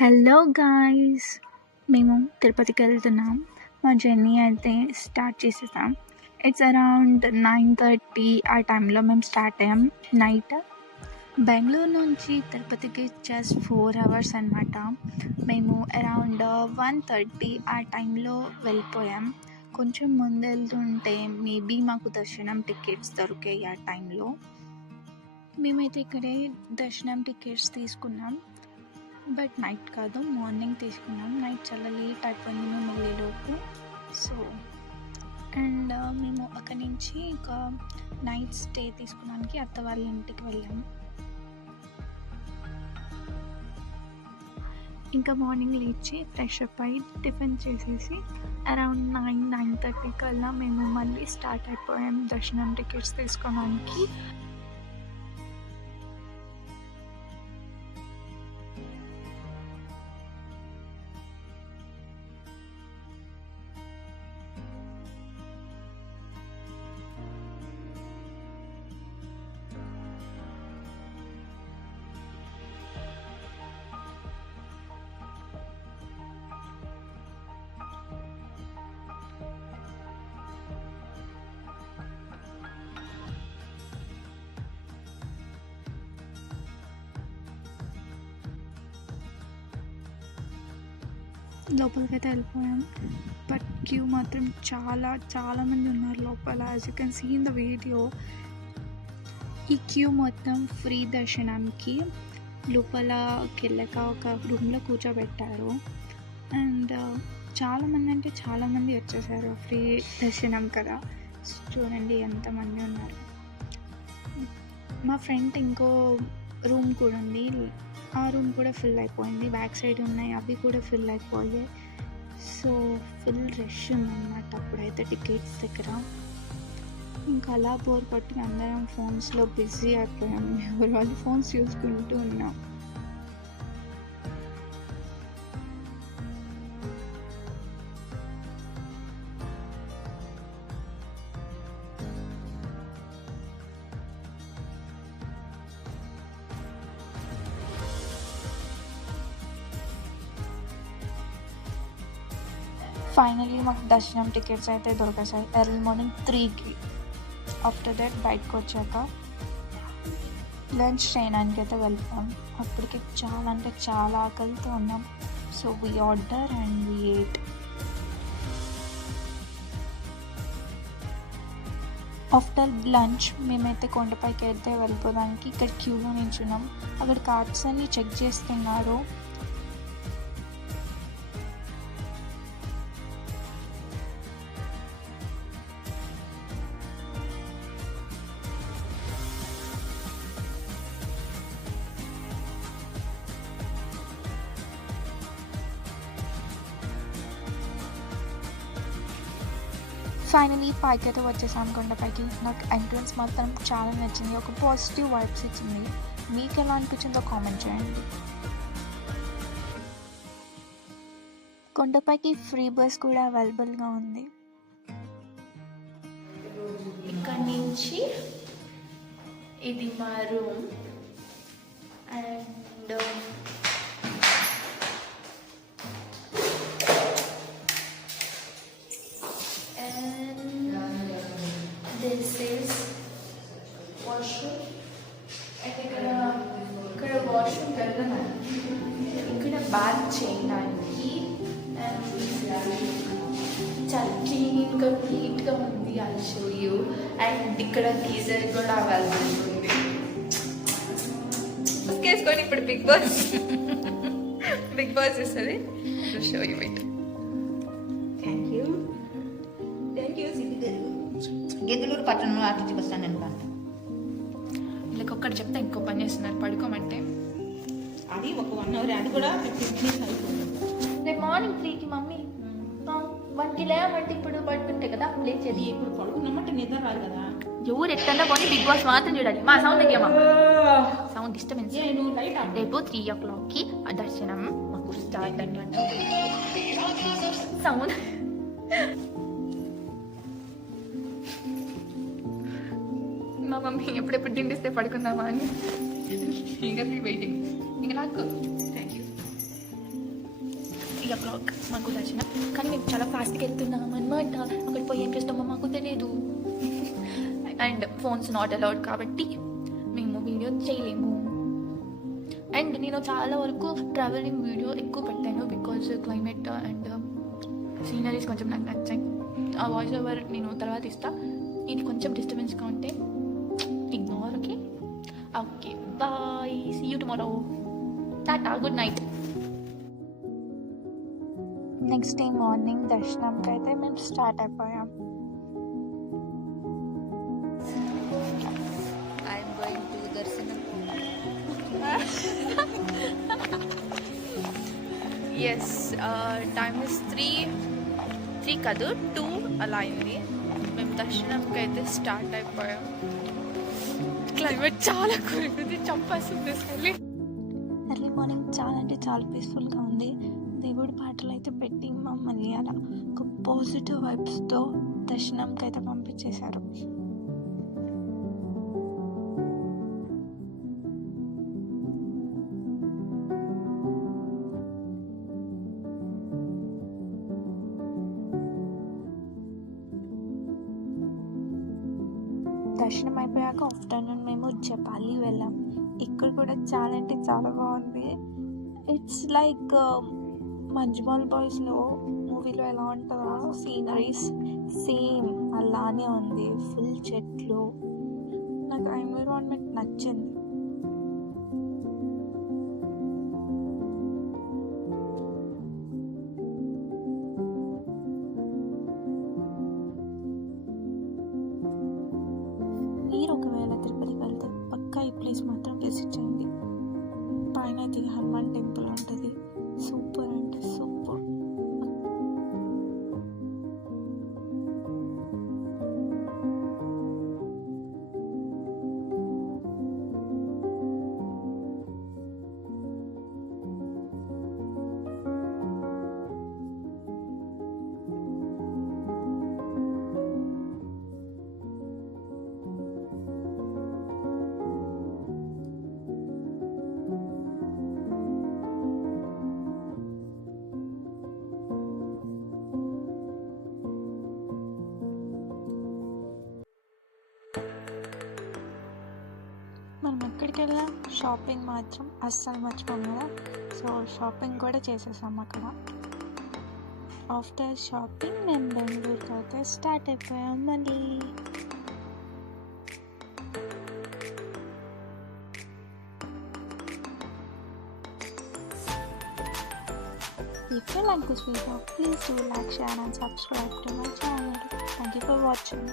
Hello guys, మేము తిరుపతికి వెళ్తున్నాం. మా జర్నీ అయితే స్టార్ట్ చేసేసాం. ఇట్స్ అరౌండ్ 9:30 ఆ టైంలో మేము స్టార్ట్ అయ్యాం. నైట్ బెంగళూరు నుంచి తిరుపతికి జస్ట్ 4 అవర్స్ అనమాట. మేము అరౌండ్ 1:30 ఆ టైంలో వెళ్ళిపోయాం. కొంచెం ముందు వెళ్తుంటే మేబీ మాకు దర్శనం టికెట్స్ దొరికాయి. ఆ టైంలో మేమైతే ఇక్కడే దర్శనం టికెట్స్ తీసుకున్నాం. బట్ నైట్ కాదు, మార్నింగ్ తీసుకున్నాం. నైట్ చాలా లేట్ అయిపోయింది మేము వెళ్ళేలోపు. సో అండ్ మేము అక్కడి నుంచి ఒక నైట్ స్టే తీసుకోవడానికి అత్త వాళ్ళ ఇంటికి వెళ్ళాము. ఇంకా మార్నింగ్ లేచి ఫ్రెష్ అప్ అయ్యి టిఫిన్ చేసేసి అరౌండ్ 9:30 కల్లా మేము మళ్ళీ స్టార్ట్ అయిపోయాం దర్శనం టికెట్స్ తీసుకోవడానికి. లోపలికి అయితే వెళ్ళిపోయాం. బట్ క్యూ మాత్రం చాలా మంది ఉన్నారు లోపల. As you can see in the video, ఈ క్యూ మొత్తం ఫ్రీ దర్శనంకి. లోపలకి వెళ్ళాక ఒక రూమ్లో కూర్చోబెట్టారు. అండ్ చాలామంది వచ్చేసారు. ఫ్రీ దర్శనం కదా, చూడండి ఎంతమంది ఉన్నారు. మా ఫ్రెండ్ ఇంకో రూమ్ కూడా ఉంది, ఆ రూమ్ కూడా ఫిల్ అయిపోయింది. బ్యాక్ సైడ్ ఉన్నాయి, అవి కూడా ఫిల్ అయిపోయాయి. సో ఫుల్ రష్ ఉందన్నమాట అప్పుడైతే టికెట్స్ దగ్గర. ఇంకా అలా బోర్ పట్టి అందరం ఫోన్స్లో బిజీ అయిపోయాం. ఎవరు వాళ్ళు ఫోన్స్ చూసుకుంటూ ఉన్నాం. ఫైనలీ మాకు దర్శనం టికెట్స్ అయితే దొరికేసాయి ఎర్లీ మార్నింగ్ 3కి. ఆఫ్టర్ దట్ బయటకు వచ్చాక లంచ్ చేయడానికి అయితే వెళ్తాం. అప్పటికి చాలా ఆకలితో ఉన్నాం. So we order and we ate. After lunch మేమైతే కొండపైకి అయితే వెళ్ళిపోవడానికి ఇక్కడ క్యూలో నించున్నాం. అక్కడ కార్డ్స్ అన్ని చెక్ చేస్తున్నారు. ఫైనలీ పైకి అయితే వచ్చేసాను కొండపైకి. నాకు ఎంట్రన్స్ మాత్రం చాలా నచ్చింది, ఒక పాజిటివ్ వైబ్స్ ఇచ్చింది. మీకు ఎలా అనిపించిందో కామెంట్ చేయండి. కొండపైకి ఫ్రీ బస్ కూడా అవైలబుల్గా ఉంది. ఇక్కడ నుంచి ఇది మా room. And this is washroom. అయితే ఇక్కడ వాష్రూమ్ వెళ్ళడానికి, ఇక్కడ బాత్ చేయడానికి చాలా క్లీన్గా నీట్గా ఉంది. I show you. అండ్ ఇక్కడ గీజర్ కూడా అవైలబుల్ ఉంది. వేసుకొని ఇప్పుడు బిగ్ బాస్ ఇస్తుంది. Show you it. గెదులూరు పట్టణంలో ఆర్టీసీ బస్ స్టాండ్ అనుకుంటా. వీళ్ళకి ఒక్కటి చెప్తే ఇంకో పని చేస్తున్నారు, పడుకోమంటే. అది ఒక 1 అవర్, అది కూడా 15 minutes అయిపోతుంది. రేపు మార్నింగ్ 3కి మమ్మీ 1కి లేవంటే ఇప్పుడు పడుకుంటే కదా లేచేది. ఇప్పుడు పడుకున్నామంటే నిద్ర రాదు కదా. ఎవరు ఎట్టన్నా పోనీ బిగ్ బాస్ మాత్రం చూడాలి. మా సౌండ్ తగ్గమా, సౌండ్ డిస్టర్బెన్స్. రేపు 3 o'clockకి దర్శనం మాకు స్టార్ట్ అన్నమాట. సౌండ్ మా మమ్మీ ఎప్పుడెప్పుడు తిండిస్తే పడుకుందామా అని ఇంకా వెయిటింగ్. ఇంకా నాకు థ్యాంక్ యూ. 3 o'clock మాకు దర్శనం. కానీ మేము చాలా ఫాస్ట్గా వెళ్తున్నాం అనమాట. అక్కడ పోయి ఏం చేస్తామో మాకు తెలియదు. అండ్ ఫోన్స్ నాట్ అలౌడ్ కాబట్టి మేము వీడియో చేయలేము. అండ్ నేను చాలా వరకు ట్రావెలింగ్ వీడియో ఎక్కువ పెట్టాను బికాజ్ క్లైమేట్ అండ్ సీనరీస్ కొంచెం నాకు నచ్చాయి. ఆ వాయిస్ ఓవర్ నేను తర్వాత ఇస్తా. ఇది కొంచెం డిస్టర్బెన్స్గా ఉంటే ignore. Okay okay bye, see you tomorrow. Tata, good night. Next day morning దర్శనంకి అయితే మేము స్టార్ట్ అయిపోయాం. I'm going to darshanam. Yes, time is 3 కాదు 2 అలా అయింది. మేము దర్శనంకి అయితే స్టార్ట్ అయిపోయాం. క్లైమేట్ చాలా కూల్గా ఉంది, చంపేస్తుంది అసలు. ఎర్లీ మార్నింగ్ చాలా అంటే చాలా పీస్ఫుల్గా ఉంది. దేవుడి పాటలు అయితే పెట్టి మమ్మల్ని అలా ఒక పాజిటివ్ వైబ్స్తో దర్శనంకి అయితే పంపించేశారు. దర్శనం అయిపోయాక ఆఫ్టర్నూన్ మేము జపాలి వెళ్ళాం. ఇక్కడ కూడా చాలా అంటే చాలా బాగుంది. ఇట్స్ లైక్ మంజుమాల్ బాయ్స్లో మూవీలో ఎలా ఉంటుందో సీనరీస్ సేమ్ అలానే ఉంది. ఫుల్ చెట్లు, నాకు ఆ ఎన్విరాన్మెంట్ నచ్చింది. మీరు ఒకవేళ తిరుపతికి వెళ్తే పక్కా ఈ ప్లేస్ మాత్రం విజిట్ చేయండి. పైన అయితే హనుమాన్ టెంపుల్ ఉంటుంది. సూపర్ అంటే సూపర్. మనం ఎక్కడికి వెళ్ళాం, షాపింగ్ మాత్రం అస్సలు మర్చిపోం కదా. సో షాపింగ్ కూడా చేసేసాం అక్కడ. ఆఫ్టర్ షాపింగ్ మేము బెంగళూరుకి అయితే స్టార్ట్ అయిపోయాం మళ్ళీ. If you like this video, please do like, share and subscribe to my channel. Thank you for watching.